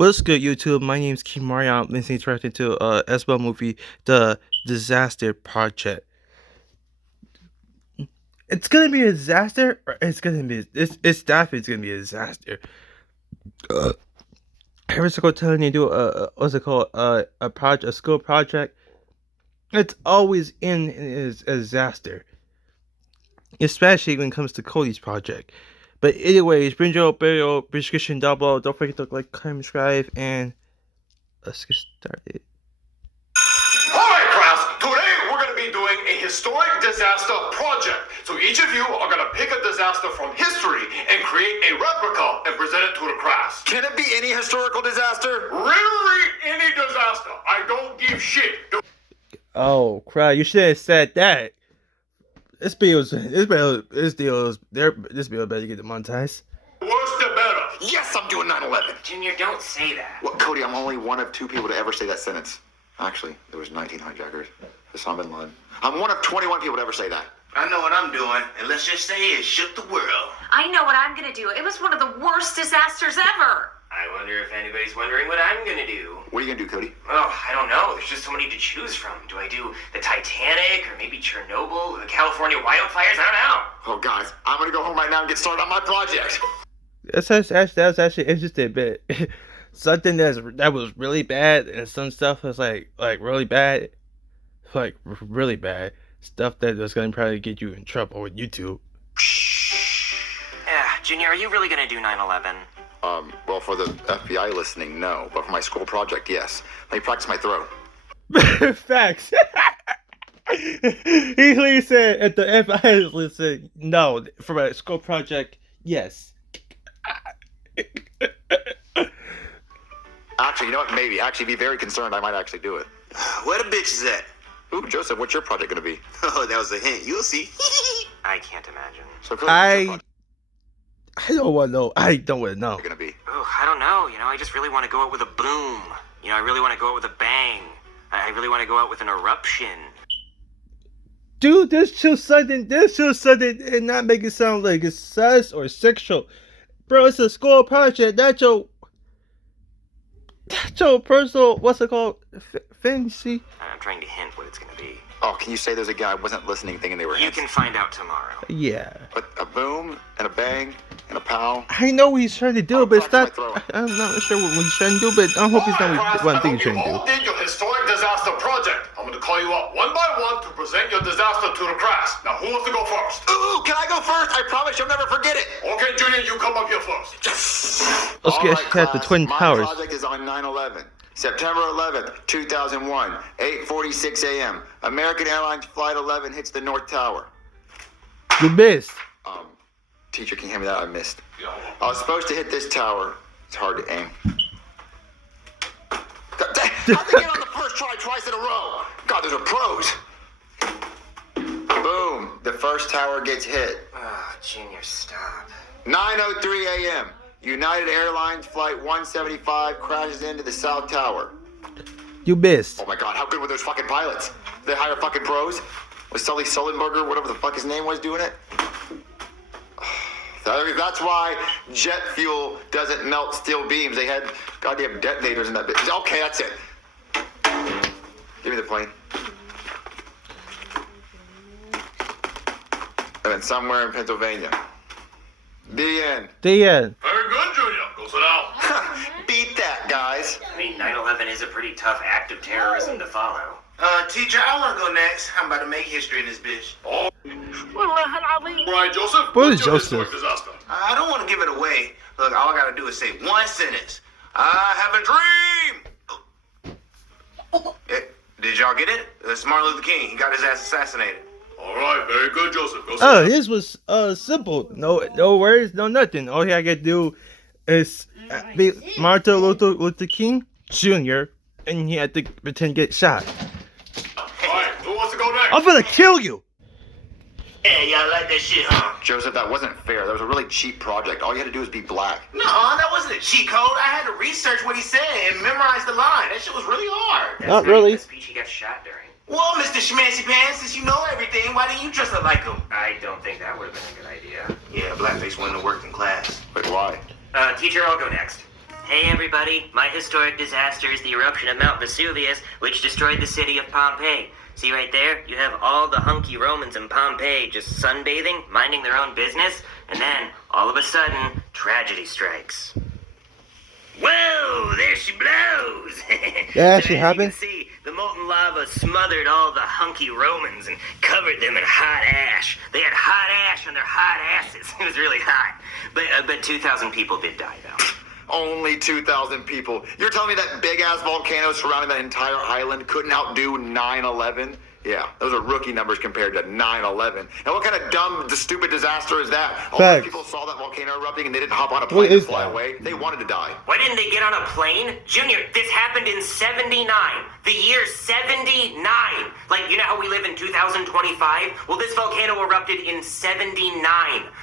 What's good, YouTube? My name's Kimari. I'm listening to SML movie the Disaster Project. It's gonna be a disaster, or it's definitely gonna be a disaster. Every single time you do a school project, it's always in a disaster, especially when it comes to Cody's project. But anyways, bring your burial prescription double. Don't forget to like, comment, subscribe, and let's get started. Alright, class, today we're going to be doing a historic disaster project. So each of you are going to pick a disaster from history and create a replica and present it to the class. Can it be any historical disaster? Literally any disaster. I don't give shit. Oh crap! You should have said that. This video better get demonetized. Worse the better. Yes, I'm doing 9/11. Junior, don't say that. Well, Cody, I'm only one of 2 people to ever say that sentence. Actually, there was 19 hijackers. Osama bin Laden. I'm one of 21 people to ever say that. I know what I'm doing, and let's just say it shook the world. I know what I'm gonna do. It was one of the worst disasters ever. I wonder if anybody's wondering what I'm gonna do. What are you gonna do, Cody? Oh, I don't know. There's just so many to choose from. Do I do the Titanic, or maybe Chernobyl, or the California wildfires? I don't know. Oh, guys, I'm gonna go home right now and get started on my project. That's actually interesting, but something that was really bad, and some stuff was like really bad, really bad stuff that was gonna probably get you in trouble with YouTube. Yeah, Junior, are you really gonna do 9/11? Well, for the FBI listening, no. But for my school project, yes. Let me practice my throw. Facts. He clearly said at the FBI is listening, no. For my school project, yes. Actually, you know what? Maybe. Actually, be very concerned. I might actually do it. Where the bitch is at? Ooh, Joseph, what's your project gonna be? Oh, that was a hint. You'll see. I can't imagine. So, Cody, what's your project I don't want to know. I don't want to know. gonna be? Oh, I don't know. I just really want to go out with a boom. I really want to go out with a bang. I really want to go out with an eruption. Dude, this too sudden, and not make it sound like it's sus or sexual. Bro, it's a school project. That's your personal, what's it called? Fantasy? I'm trying to hint what it's going to be. Oh, can you say there's a guy I wasn't listening thinking they were You hints? can find out tomorrow. Yeah. But a boom and a bang and a pow. I know what he's trying to do, but it's not. practice my I'm not sure what he's trying to do, but I hope he's not what I think he's trying to You do. all did your historic disaster project. I'm going to call you up one by one to present your disaster to the class. Now, who wants to go first? Ooh, can I go first? I promise you'll never forget it. Okay, Junior, you come up here first. Let's All get right, at the class, Twin Towers. My project is on 9/11. September 11th, 2001, 8:46 a.m. American Airlines Flight 11 hits the North Tower. You missed. Teacher, can you hand me that? I missed. I was supposed to hit this tower. It's hard to aim. God, how'd they get on the first try twice in a row? God, those are pros. Boom. The first tower gets hit. Oh, Junior, stop. 9:03 a.m. United Airlines Flight 175 crashes into the South Tower. You missed. Oh my God, how good were those fucking pilots? They hire fucking pros? Was Sully Sullenberger, whatever the fuck his name was, doing it? That's why jet fuel doesn't melt steel beams. They had goddamn detonators in that bitch. Okay, that's it. Give me the plane. And then somewhere in Pennsylvania. The end. The end. Very good, Junior. Go sit down. Beat that, guys. I mean, 9/11 is a pretty tough act of terrorism to follow. Teacher, I want to go next. I'm about to make history in this bitch. All right, Joseph. What is what's your Joseph? historic disaster? I don't want to give it away. Look, all I got to do is say one sentence. I have a dream. Did y'all get it? It's Martin Luther King. He got his ass assassinated. All right, very good, Joseph. Go sit Oh, down. his was simple. No words, no nothing. All he had to do is be Martin Luther King Jr. and he had to pretend to get shot. All right, who wants to go next? I'm gonna kill you. Yeah, y'all like that shit, huh? Joseph, that wasn't fair. That was a really cheap project. All you had to do was be black. No, that wasn't a cheat code. I had to research what he said and memorize the line. That shit was really hard. That's Not even really. the speech he got shot during. Well, Mr. Schmancy Pants, since you know everything, why didn't you dress up like him? I don't think that would have been a good idea. Yeah, blackface wouldn't have worked in class. Wait, why? Teacher, I'll go next. Hey everybody, my historic disaster is the eruption of Mount Vesuvius, which destroyed the city of Pompeii. See right there? You have all the hunky Romans in Pompeii just sunbathing, minding their own business, and then, all of a sudden, tragedy strikes. Whoa, there she blows! That So actually as happened? You can see, the molten lava smothered all the hunky Romans and covered them in hot ash. They had hot ash on their hot asses. It was really hot. But 2,000 people did die, though. Only 2,000 people. You're telling me that big-ass volcano surrounding that entire island couldn't outdo 9/11? Yeah, those are rookie numbers compared to 9/11. And what kind of dumb, stupid disaster is that? All those Facts. people saw that volcano erupting and they didn't hop on a What plane and is fly that? away. They wanted to die. Why didn't they get on a plane? Junior, this happened in 79. The year 79. Like, you know how we live in 2025? Well, this volcano erupted in 79.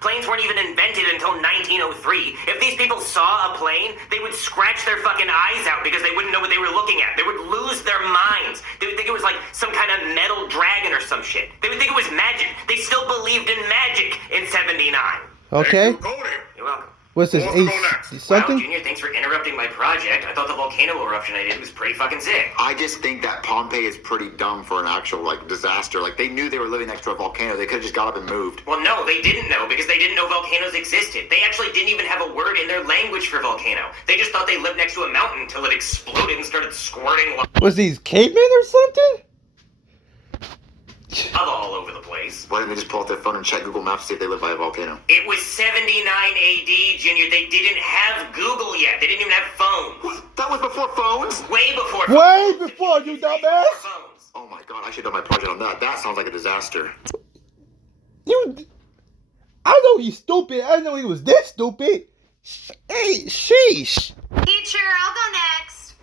Planes weren't even invented until 1903. If these people saw a plane, they would scratch their fucking eyes out because they wouldn't know what they were looking at. They would lose their minds. They would think it was like some kind of metal dragon or some shit. They would think it was magic. They still believed in magic in 79. Okay. Thank you, Cody. You're welcome. What's this? What's going next? Wow, Something? Junior, thanks for interrupting my project. I thought the volcano eruption I did was pretty fucking sick. I just think that Pompeii is pretty dumb for an actual, disaster. Like, they knew they were living next to a volcano. They could have just got up and moved. Well, no, they didn't know because they didn't know volcanoes existed. They actually didn't even have a word in their language for volcano. They just thought they lived next to a mountain until it exploded and started squirting Was these cavemen or something? lava all over the place. Why didn't they just pull out their phone and check Google Maps to see if they live by a volcano? It was 79 AD, Junior. They didn't have Google yet. They didn't even have phones. What? That was before phones? Way before Way phones. before, you Way before dumbass! phones. Oh my god, I should have done my project on that. That sounds like a disaster. I know he's stupid. I know he was this stupid. Hey, sheesh. Teacher, I'll go next.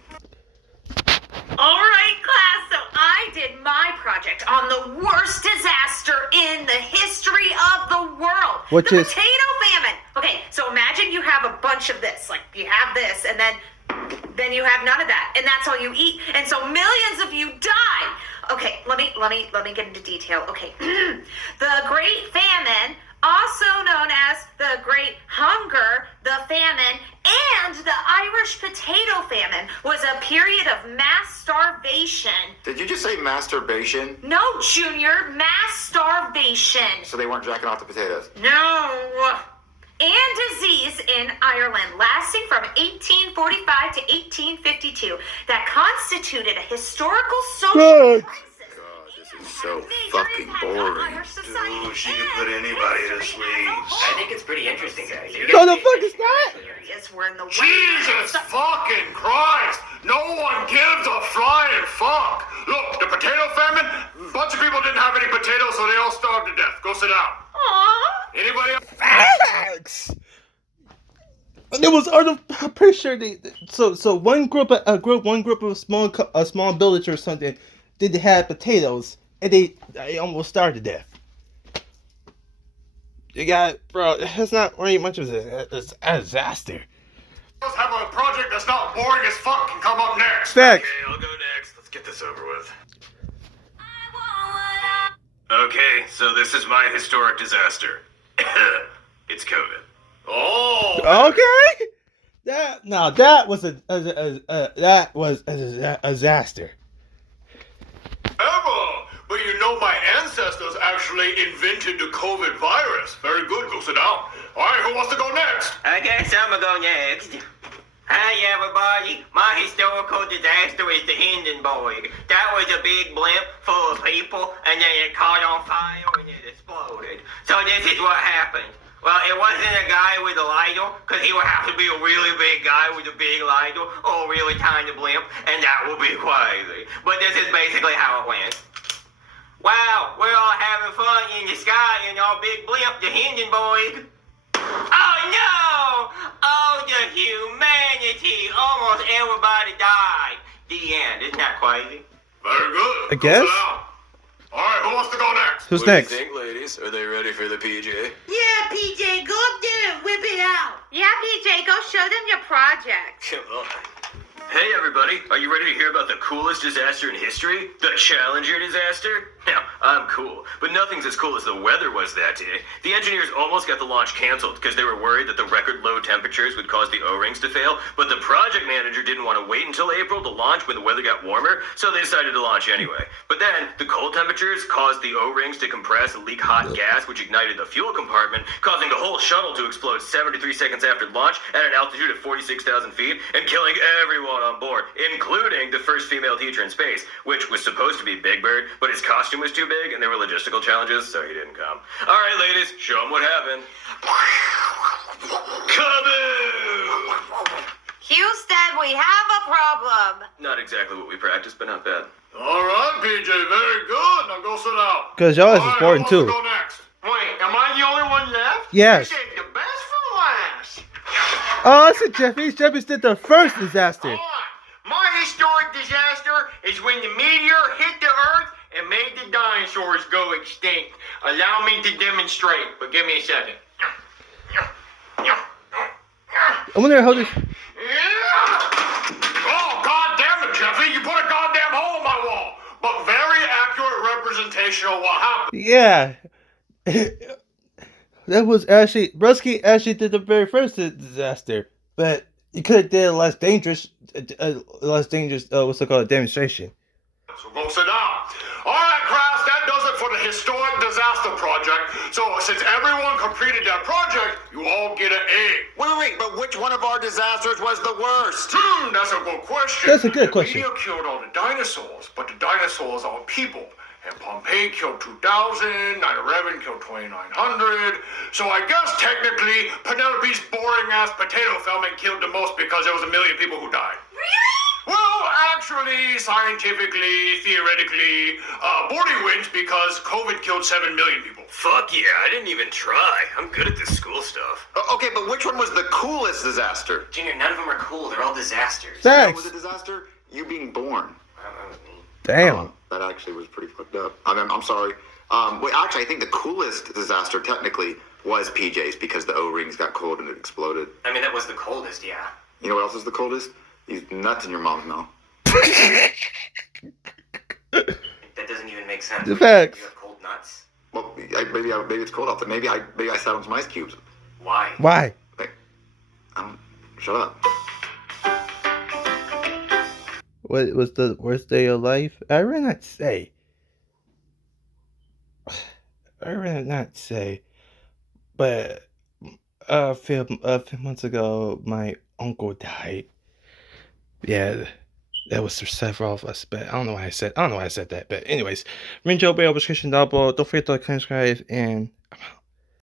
All right, class. So I did my project on the worst disaster in the history of the world. Which the is? potato famine. Okay, so imagine you have a bunch of this. Like you have this, and then you have none of that, and that's all you eat. And so millions of you die. Okay, let me get into detail. Okay, the Great Famine, also known as the Great Hunger, the Famine, and the Irish Potato Famine, was a period of mass starvation. Did you just say masturbation? No, Junior, mass starvation. So they weren't jacking off the potatoes? No. And disease in Ireland, lasting from 1845 to 1852, that constituted a historical social Good. crisis. God, this is so Major fucking impact on boring. Irish society Dude, she could and put anybody to history sleep. as a I whole. think it's pretty interesting, guys. No, the fuck is not. Areas were in the Jesus fucking Christ! No one gives a flying fuck! Look, the potato famine, a bunch of people didn't have any potatoes, so they all starved to death. Go sit down. Aww. Anybody else? Facts. There was other. I'm pretty sure they. So one group of a small village or something. They had potatoes and they almost starved to death. You got, bro. That's not really much of a disaster. Let's have a project that's not boring as fuck can come up next. Facts. Okay, I'll go next. Let's get this over with. Okay, so this is my historic disaster. It's COVID. Oh! Okay. That was a disaster. Ever! But you know my ancestors actually invented the COVID virus. Very good, go sit down. Alright, who wants to go next? I guess I'm gonna go next. Hi everybody, my historical disaster is the Hindenburg. That was a big blimp full of people, and then it caught on fire and it exploded. So this is what happened. Well, it wasn't a guy with a lighter, because he would have to be a really big guy with a big lighter, or a really tiny blimp, and that would be crazy. But this is basically how it went. Wow, we're all having fun in the sky in our big blimp, the Hindenburg. Oh no! Oh, the humanity! Almost everybody died. The end. Isn't that crazy? Very good. I guess. Alright, who wants to go next? Who's What do you next? think, ladies? Are they ready for the PJ? Yeah, PJ, go up there and whip it out. Yeah, PJ, go show them your project. Come on. Hey everybody, are you ready to hear about the coolest disaster in history? The Challenger disaster? Now, I'm cool, but nothing's as cool as the weather was that day. The engineers almost got the launch canceled because they were worried that the record low temperatures would cause the O-rings to fail, but the project manager didn't want to wait until April to launch when the weather got warmer, so they decided to launch anyway. But then, the cold temperatures caused the O-rings to compress and leak hot gas, which ignited the fuel compartment, causing the whole shuttle to explode 73 seconds after launch at an altitude of 46,000 feet and killing everyone on board, including the first female teacher in space, which was supposed to be Big Bird, but his costume was too big and there were logistical challenges, so he didn't come. All right, ladies, show him what happened. Kaboom! Houston, we have a problem. Not exactly what we practiced, but not bad. All right, PJ, very good. Now go sit down. Because y'all is All right, important who too. wants to go next? Wait, am I the only one left? Yes. You saved the best for last. Oh, it's a Jeffy. Jeffy did the first disaster. All right. My historic disaster is when the meteor hit the Earth and made the dinosaurs go extinct. Allow me to demonstrate, but give me a second. I wonder how this. Oh, God damn it, Jeffy. You put a goddamn hole in my wall. But very accurate representation of what happened. Yeah. That was actually. Brusky actually did the very first disaster. But you could have did a less dangerous. What's it called? A demonstration. So go sit down. All right, Kraus, that does it for the historic disaster project. So since everyone completed that project, you all get an A. Wait, but which one of our disasters was the worst? That's a good question. That's a good question. The meteor killed all the dinosaurs, but the dinosaurs are people. And Pompeii killed 2,000, 9/11 killed 2,900. So I guess technically Penelope's boring-ass potato filming killed the most because there was 1 million people who died. Really? Well, actually, scientifically, theoretically, Bordy wins because COVID killed 7 million people. Fuck yeah, I didn't even try. I'm good at this school stuff. Okay, but which one was the coolest disaster? Junior, none of them are cool. They're all disasters. What was Thanks. a disaster? You being born. That was me. Damn. That actually was pretty fucked up. I'm sorry. Wait, actually, I think the coolest disaster technically was PJ's because the O-rings got cold and it exploded. I mean, that was the coldest, yeah. You know what else is the coldest? These nuts in your mom's mouth. That doesn't even make sense. The facts. You have cold nuts? Well, maybe it's cold out there. Maybe I sat on some ice cubes. Why? Why? Hey, shut up. What was the worst day of life? I really not say. But a few months ago, my uncle died. Yeah, that was several of us. But I don't know why I said that. But anyways, Rinjo Bell, subscription double. Don't forget to like, subscribe, and I'm out.